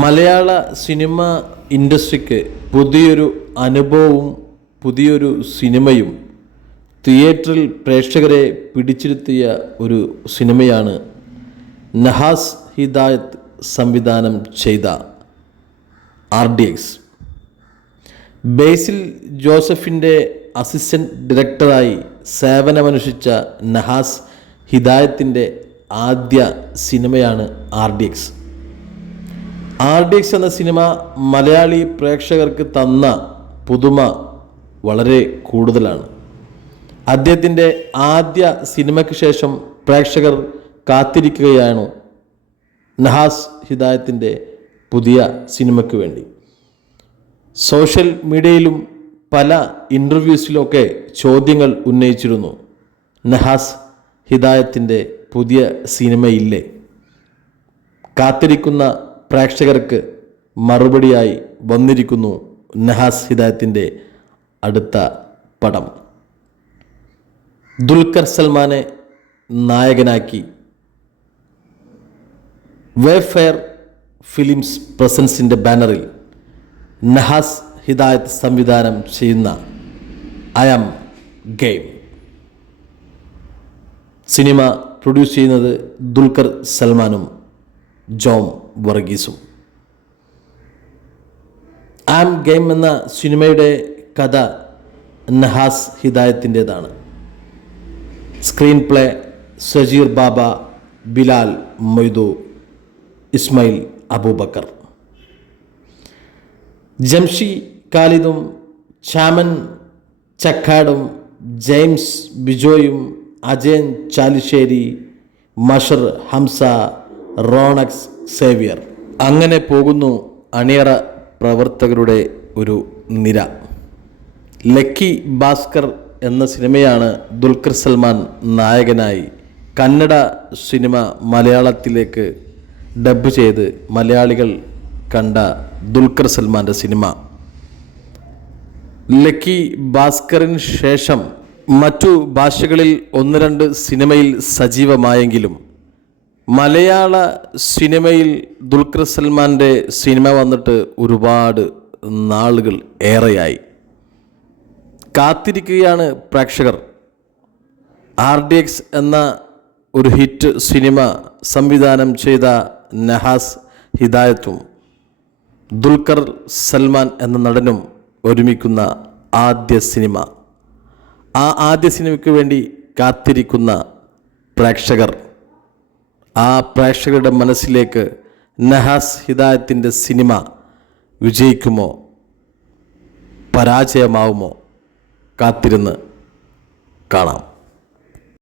മലയാള cinema ഇൻഡസ്ട്രിക്ക് പുതിയൊരു അനുഭവവും പുതിയൊരു സിനിമയും തിയേറ്ററിൽ പ്രേക്ഷകരെ പിടിച്ചിരുത്തിയ ഒരു സിനിമയാണ് നഹാസ് ഹിദായത്ത് സംവിധാനം ചെയ്ത RDX. ബേസിൽ ജോസഫിൻ്റെ അസിസ്റ്റൻറ്റ് ഡയറക്ടറായി സേവനമനുഷ്ഠിച്ച നഹാസ് ഹിദായത്തിൻ്റെ ആദ്യ സിനിമയാണ് RDX. RDX എന്ന സിനിമ മലയാളി പ്രേക്ഷകർക്ക് തന്ന പുതുമ വളരെ കൂടുതലാണ്. അദ്ദേഹത്തിൻ്റെ ആദ്യ സിനിമയ്ക്ക് ശേഷം പ്രേക്ഷകർ കാത്തിരിക്കുകയാണ് നഹാസ് ഹിദായത്തിൻ്റെ പുതിയ സിനിമയ്ക്ക് വേണ്ടി. സോഷ്യൽ മീഡിയയിലും പല ഇൻ്റർവ്യൂസിലൊക്കെ ചോദ്യങ്ങൾ ഉന്നയിച്ചിരുന്നു. നഹാസ് ഹിദായത്തിൻ്റെ പുതിയ സിനിമയില്ലേ? കാത്തിരിക്കുന്ന പ്രേക്ഷകർക്ക് മറുപടിയായി വന്നിരിക്കുന്നു നഹാസ് ഹിദായത്തിൻ്റെ അടുത്ത പടം. ദുൽഖർ സൽമാനെ നായകനാക്കി വേഫെയർ ഫിലിംസ് പ്രസൻസിൻ്റെ ബാനറിൽ നഹാസ് ഹിദായത്ത് സംവിധാനം ചെയ്യുന്ന ഐ ആം ഗെയിം സിനിമ പ്രൊഡ്യൂസ് ചെയ്യുന്നത് ദുൽഖർ സൽമാനും ജോം വർഗീസും. ഐ ആം ഗെയിം എന്ന സിനിമയുടെ കഥ നഹാസ് ഹിദായത്തിൻ്റെതാണ്. Screenplay Sajeer Baba, Bilal Moidu, Ismail Aboobacker. ജംഷി ഖാലിദും ചാമൻ ചക്കാടും ജെയിംസ് ബിജോയും അജയൻ ചാലിശ്ശേരി, മഷർ ഹംസ, റോണക്സ് സേവിയർ. അങ്ങനെ പോകുന്നു അണിയറ പ്രവർത്തകരുടെ ഒരു നിര. ലക്കി ഭാസ്കർ എന്ന സിനിമയാണ് ദുൽഖർ സൽമാൻ നായകനായി കന്നഡ സിനിമ മലയാളത്തിലേക്ക് ഡബ് ചെയ്ത് മലയാളികൾ കണ്ട ദുൽഖർ സൽമാൻ്റെ സിനിമ. ലക്കി ഭാസ്കറിന് ശേഷം മറ്റു ഭാഷകളിൽ 1-2 സിനിമയിൽ സജീവമായെങ്കിലും മലയാള സിനിമയിൽ ദുൽഖർ സൽമാൻ്റെ സിനിമ വന്നിട്ട് ഒരുപാട് നാളുകൾ ഏറെയായി. കാത്തിരിക്കുകയാണ് പ്രേക്ഷകർ. RDX എന്ന ഒരു ഹിറ്റ് സിനിമ സംവിധാനം ചെയ്ത നഹാസ് ഹിദായത്തും ദുൽഖർ സൽമാൻ എന്ന നടനും ഒരുമിക്കുന്ന ആദ്യ സിനിമ. ആ ആദ്യ സിനിമയ്ക്ക് വേണ്ടി കാത്തിരിക്കുന്ന പ്രേക്ഷകർ, ആ പ്രേക്ഷകരുടെ മനസ്സിലേക്ക് നഹാസ് ഹിദായത്തിൻ്റെ സിനിമ വിജയിക്കുമോ പരാജയമാവുമോ? കാത്തിരുന്ന് കാണാം.